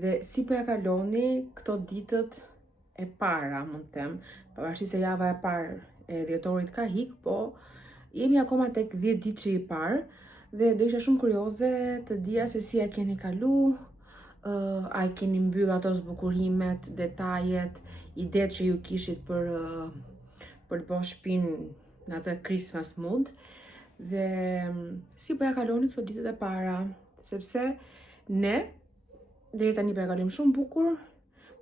Dhe si po ja kaloni këto ditët e para, mund të them, pavarësisht se java e parë e dhjetorit ka hik, po jemi akoma tek 10 ditë që i parë dhe do isha shumë kurioze të dija se si e keni kalu, a i keni mbyll ato zbukurimet, detajet, idetë që ju kishit për të bërë shtëpinë në atë Christmas mood. Dhe si po ja kaloni këto ditët e para, sepse ne deri tani po ja kalojmë shumë bukur,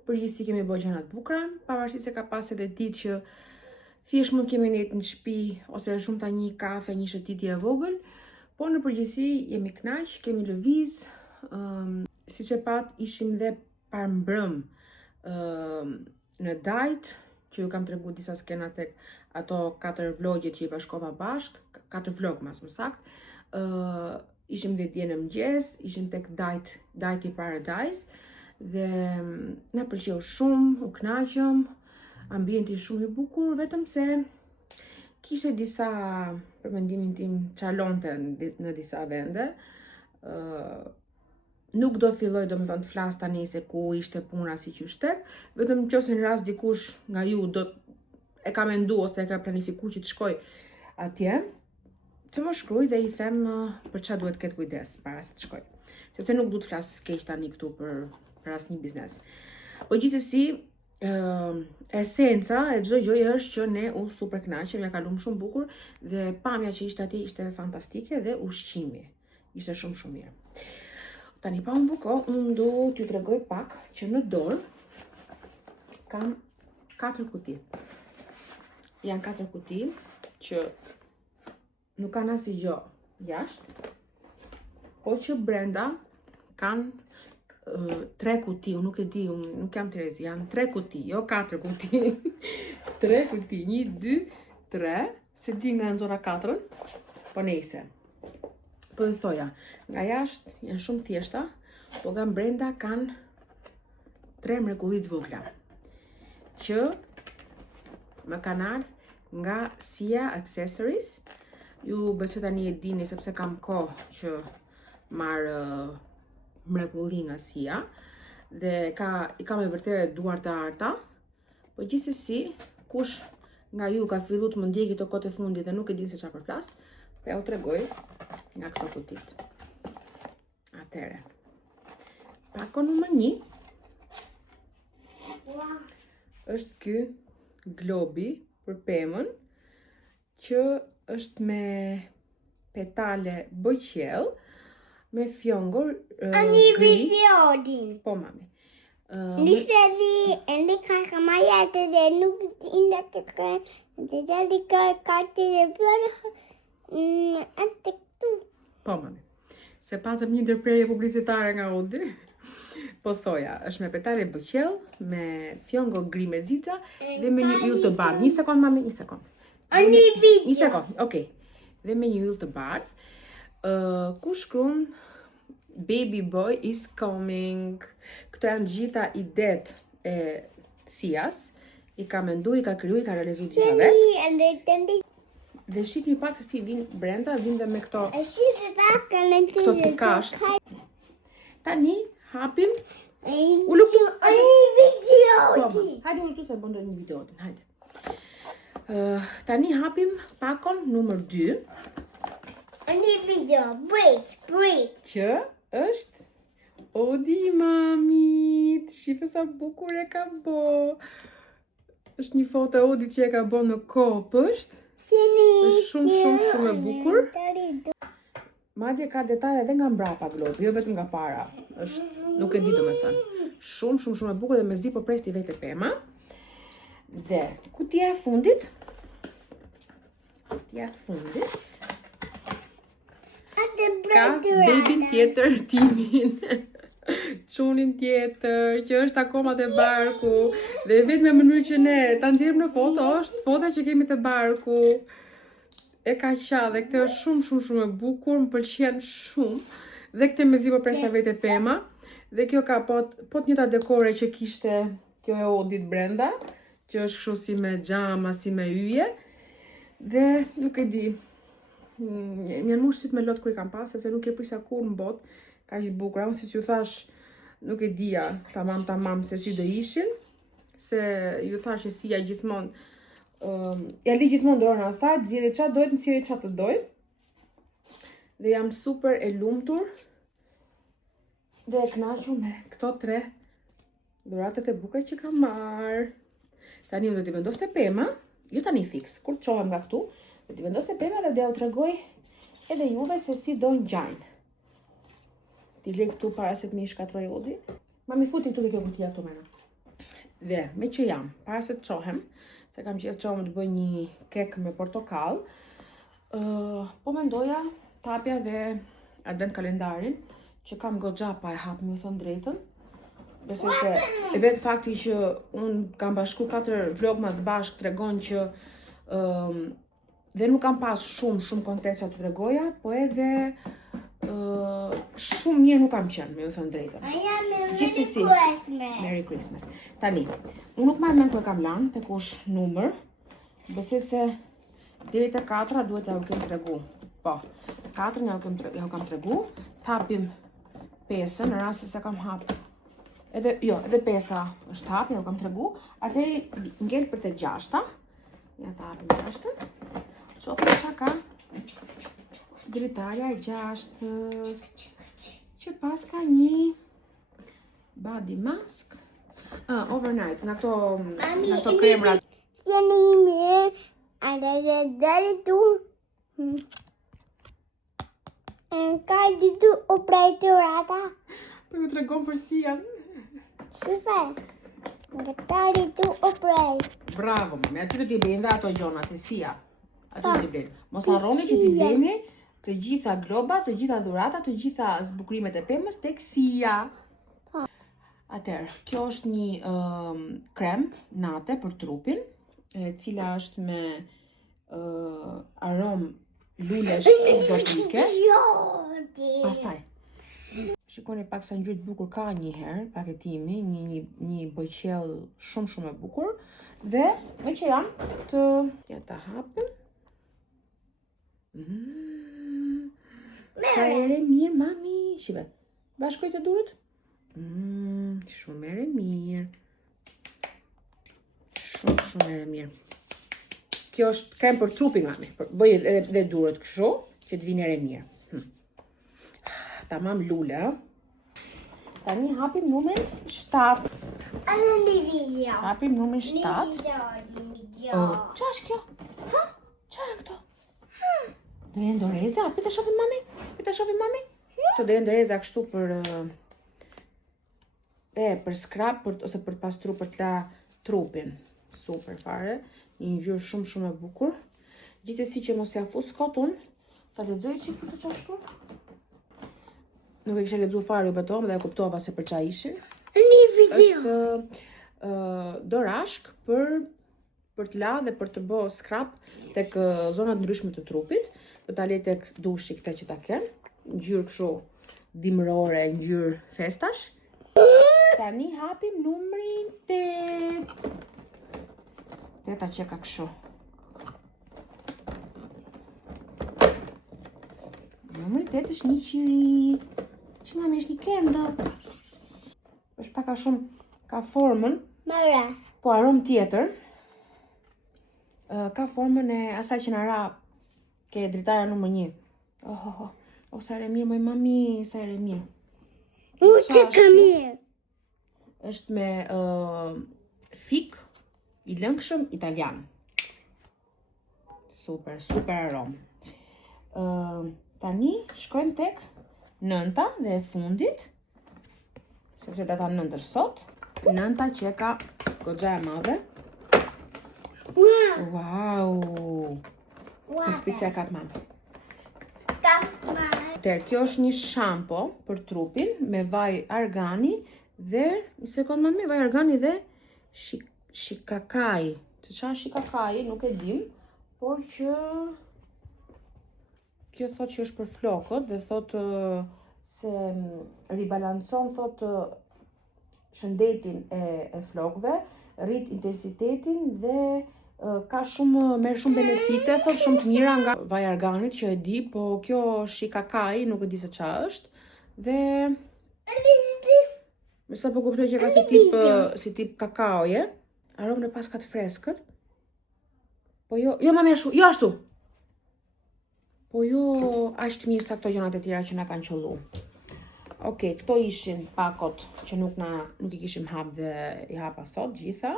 përgjithësi kemi bërë gjëra të bukura, pavarësisht se ka pas edhe ditë që thjesht mund kemi nejtë në shtëpi ose shumë ta një kafe, një shëtitje e vogël, po në përgjithësi jemi kënaq, kemi lëviz, siç e pat ishim dhe parmbrëm në dajt, që ju kam tregu disa skena tek ato 4 vlogjet që i bashkova bashk, 4 vlog mas më sakt. Ishim dhe dje në mëngjes, ishim tek dajti Paradise dhe na pëlqeu shumë, u kënaqëm, ambienti shumë i bukur, vetëm se kishte disa, për mendimin tim, çalonte në disa vende. Nuk do filloj domethënë të flas tani se ku ishte puna si që shtek, vetëm nëse në rast dikush nga ju e ka mendu ose e ka planifikuar që të shkoj atje, të më shkruaj dhe i them për çfarë duhet ketë kujdes para se të shkoj. Sepse nuk du të flas keq tani këtu për asnjë biznes. Po gjithsesi, esenca e çdo gjëje është që ne u super kënaqëm, ja kalum shumë bukur dhe pamja që ishte atje ishte fantastike dhe ushqimi ishte shumë mirë. Tani pa unë buko, unë do t'ju tregoj pak që në dorë kam 4 kuti. Janë 4 kuti që nuk kanë asnjë gjë jashtë, po që brenda kanë 3 kuti, unë nuk e di, unë nuk jam Terezi, janë 3 kuti, jo 4 kuti. 3 kuti, 1, 2, 3, se di nga nëzora 4, po nejse. Po dhe thoja, nga jashtë janë shumë thjeshta, po nga brenda kanë 3 mrekulli të vogla, që më kanë ardhur nga Sia Accessories. Ju besoj tani e dini sepse kam kohë që marr mrekulli nga Sia dhe i kam e vërtet duar të arta, po gjithsesi kush nga ju ka filluar të më ndjeki këto kohë të fundit dhe nuk e di se çfarë përflas, po ja u tregoj nga këto kutit. Atëre, pako numër 1 është ky globi për pemën, që është me petale bëqell, me fjongor videodin. Po mami. Nisë ende ka majate dhe nuk tinda ka dhe ka të bërë atë këtu. Po mami. Se patëm një ndërprerje publicitare nga Udi. Po thoja, është me petale bëqell, me fjongo gri me zica dhe me një yll të bardhë. Një sekond mami, një sekond. Një sekond, okej. Dhe me një yll të bardhë, ku shkruan Baby boy is coming. Këto janë gjitha idet e Sias. I ka mendu, i ka kriju, i ka realizu gjitha vetë. Dhe shikni pak se si vinë brenda, vinë dhe me këto si kasht. Tani hapim. U luktu. Hajde u luktu se bëndo një videotin, hajde. Tani hapim pakon numër 2. Një video, break. Që është Odi mamit. Shife sa bukur e ka bo. Është një foto Odi që e ka bo në kopësht. Është shumë e bukur. Madje ka detaje edhe nga mbrapa globi, jo vetëm nga para. Është, nuk e di domethënë. Shumë e bukur dhe mezi po presti vetë pema. Dhe kutia e fundit. Ka babyn tjetër Timin. Çunin tjetër që është akoma te barku dhe vetëm mënyrë që ne ta nxjerrim në foto është foto që kemi te barku. E ka qa dhe këtë është shumë e bukur, më pëlqen shumë. Dhe këtë mezi po presta vetë pema. Dhe kjo ka pot njëta dekore që kishte kjo e Odit brenda, që është kështu si me xhama, si me yje. Dhe nuk e di. Më janë mbush syt me lot kur i kam pas, sepse nuk e prisja kur në botë, kaq bukura. Unë siç ju thash, nuk e dija tamam se si do ishin, se ju thash që Sia gjithmonë ja li gjithmonë dorën asaj, zgjidhje çfarë dohet, në cilë çfarë të doj. Dhe jam super e lumtur dhe e kënaqur me këto 3 dhuratat e bukura që kam marr. Tani do t'i vendos te pema, jo tani fix, kur çohem nga këtu, do t'i vendos te pema dhe do t'ju tregoj edhe juve se si do ngjajnë. Ti lej këtu para se të më shkatroj udi. Mami futi këtu kjo kutija këtu mëna. Dhe me që jam, para se të çohem, se kam qejf çohem të bëj një kek me portokall, po mendoja të hapja dhe advent kalendarin, që kam goxha pa e hap, më thon drejtën. Besoj se e vetë fakti që unë kam bashku 4 vlog mas bashk tregon që dhe nuk kam pas shumë konteksta të tregoja, po edhe shumë mirë nuk kam qenë, me ju thënë drejtën. Gjithsesi, Merry Christmas. Tani, unë nuk marr mend ku e kam lanë, tek kush numër. Besoj se deri te 4 duhet ja u kem tregu. Po, 4 ja u kam tregu. Hapim 5-ën, në rast se kam hap. Edhe 5-a është hap, ja u kam tregu. Atëherë ngel për te 6-ta. Ja ta hapim 6-ën. Çoftë çka ka dritarja e 6-ës, që pas ka një body mask, overnight, nga këto kremrat. Si jeni mirë, edhe deri tu, ka ditu operatorata. Po ju tregon për Sian. Shife, nga ta ditu operat. Bravo, me aty do t'i blejnë dhe ato gjonat e Sia. Aty do t'i blejnë. Mos harroni që t'i blejni të gjitha globa, të gjitha dhuratat, të gjitha zbukurimet e pemës tek Sia. Atëherë, kjo është një krem nate për trupin, e cila është me aromë lulesh egzotike. Pastaj, shikoni pak sa ngjyrë të bukur ka një herë paketimi, një bojqell shumë e bukur. Dhe me që jam të ja ta hapim. Sa ere mirë, mami. Shive, bashkoj të durët. Shumë ere mirë. Shumë ere mirë. Kjo është krem për trupin, mami. Bëj edhe durët kështu, që të vinë ere mirë. Tamam lule. Tani hapim numrin 7. Edhe një video. Hapim numrin 7. Një video. Qa është kjo? Ha? Qa janë këto? Do jenë doreza? Pita shofim mami? Këto do jenë doreza kështu për scrub, ose për pastru për ta trupin. Super fare. Një ngjyrë shumë e bukur. Gjithsesi që mos t'ja fus kotun, ta lexoj çik se ç'a shkruaj. Nuk e kisha lexuar fare, u betom dhe e kuptova se për ç'a ishin. Një video. Është dorashk për të la dhe për të bërë scrub tek zonat ndryshme të trupit. Do ta lej tek dushi këtë që ta ken. Ngjyrë kështu dimrore, ngjyrë festash. Tani hapim numrin 8. 8 që ka kështu. Numri 8 është një qiri. Që mami është një candle. është pak a shumë, ka formën, po aromë tjetër. Ka formën e asaj që në ra ke dritarja numër 1. O, sa ere mirë, moj mami, sa ere mirë. Që ka mirë. është me fik i lëngshëm italian. Super aromë. Tani shkojmë tek 9-ta dhe e fundit, sepse data 9 është sot. 9-ta që ka goxha e madhe. Wow! Këtë e kap mama. Kjo është një shampo për trupin me vaj argani dhe, një sekond mami, vaj argani dhe shikakai. Të qa shikakai, nuk e dim, por që kjo thot që është për flokët dhe thot se ribalancon thot shëndetin e flokëve, rrit intensitetin dhe ka merr shumë benefite, thot shumë të mira nga vaj arganit që e di, po kjo shikakai nuk e di se qa është. Dhe Me sa po kuptoj që ka si tip kakaoje. Aromën e pas ka të freskët. Po jo mami ashtu, jo ashtu. Po jo ashtë mirë sa këto gjonat e tjera që na kanë qollu. Okej, këto ishin pakot që nuk i kishim hap dhe i hapa sot gjitha.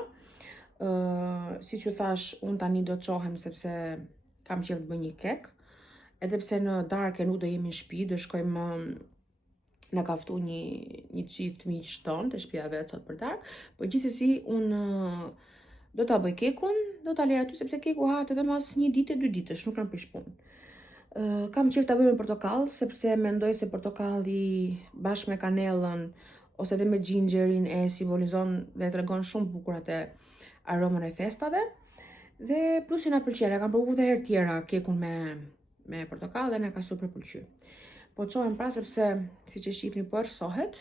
Si që thash, unë tani do të qohem sepse kam qef të bëj një kek. Edhe pse në darke nuk do jemi në shtëpi, do shkojmë na ka ftu një çift miq ton të shtëpia vet sot për darkë, por gjithsesi unë do ta bëj kekun, do ta lej aty sepse keku hahet edhe mas 1 dite, 2 ditësh, nuk kam prish punë. Kam qef ta bëj me portokall sepse mendoj se portokalli bashkë me kanellën ose edhe me gingerin e simbolizon dhe tregon shumë bukur atë aromën e festave. Dhe plusi na pëlqen, kam provuar edhe herë tjera kekun me portokall dhe na ka super pëlqyer. Po çohem pra sepse siç e shihni po ersohet,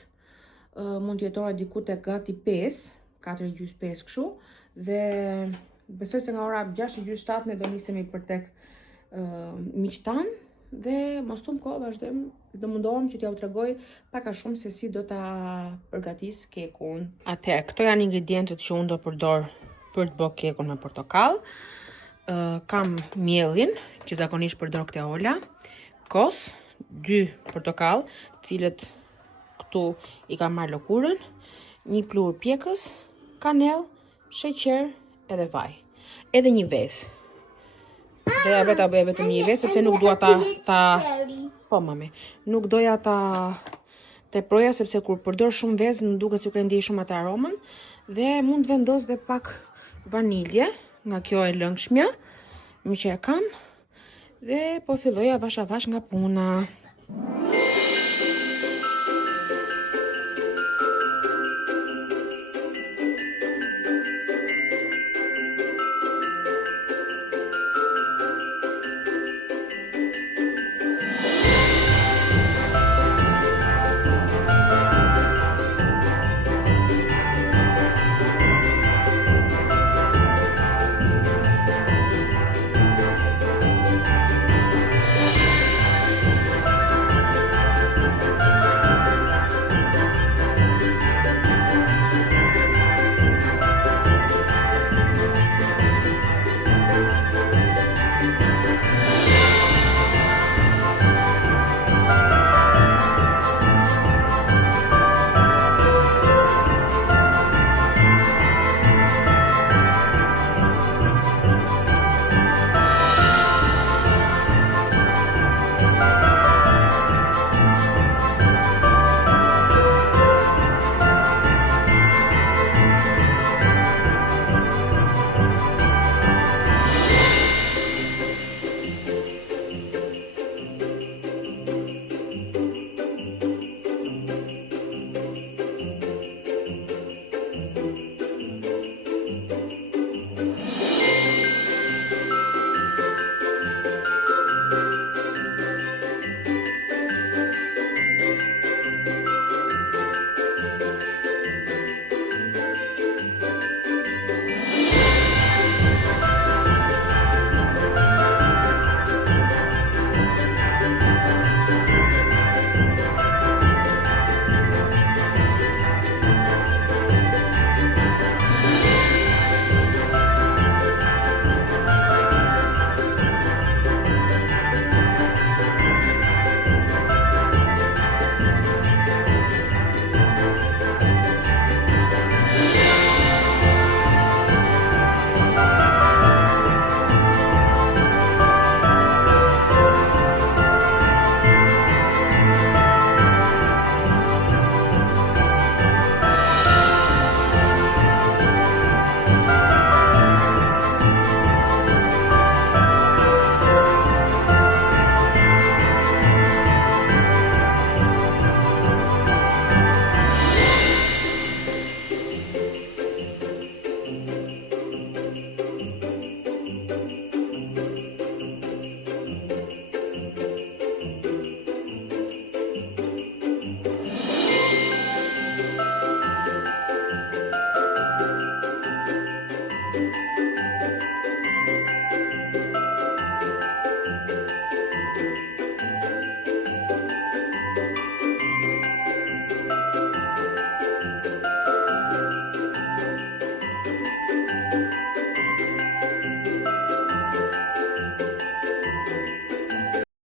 mund të jetojë diku tek gati 5, 4:30-5 kështu, dhe besoj se nga ora 6:30-7 ne do nisemi për tek miq tan dhe mos tum kohë vazhdojmë, do mundohem që t'ja u tregoj pak a shumë se si do ta përgatis kekun. Atëherë, këto janë ingredientët që unë do përdor për të bërë kekun me portokall. Kam miellin, që zakonisht përdor këtë Ola, kos, 2 portokall, cilët këtu i kam marrë lëkurën, 1 plur pjekës, kanell, sheqer edhe vaj. Edhe një vezë. Doja ta bëja vetëm një vezë sepse nuk dua po mami, nuk doja ta teproja sepse kur përdor shumë vezë më duket sikur e ndjej shumë atë aromën dhe mund të vendos dhe pak vanilje nga kjo e lëngshmja, më që e kam, dhe po filloj avash nga puna.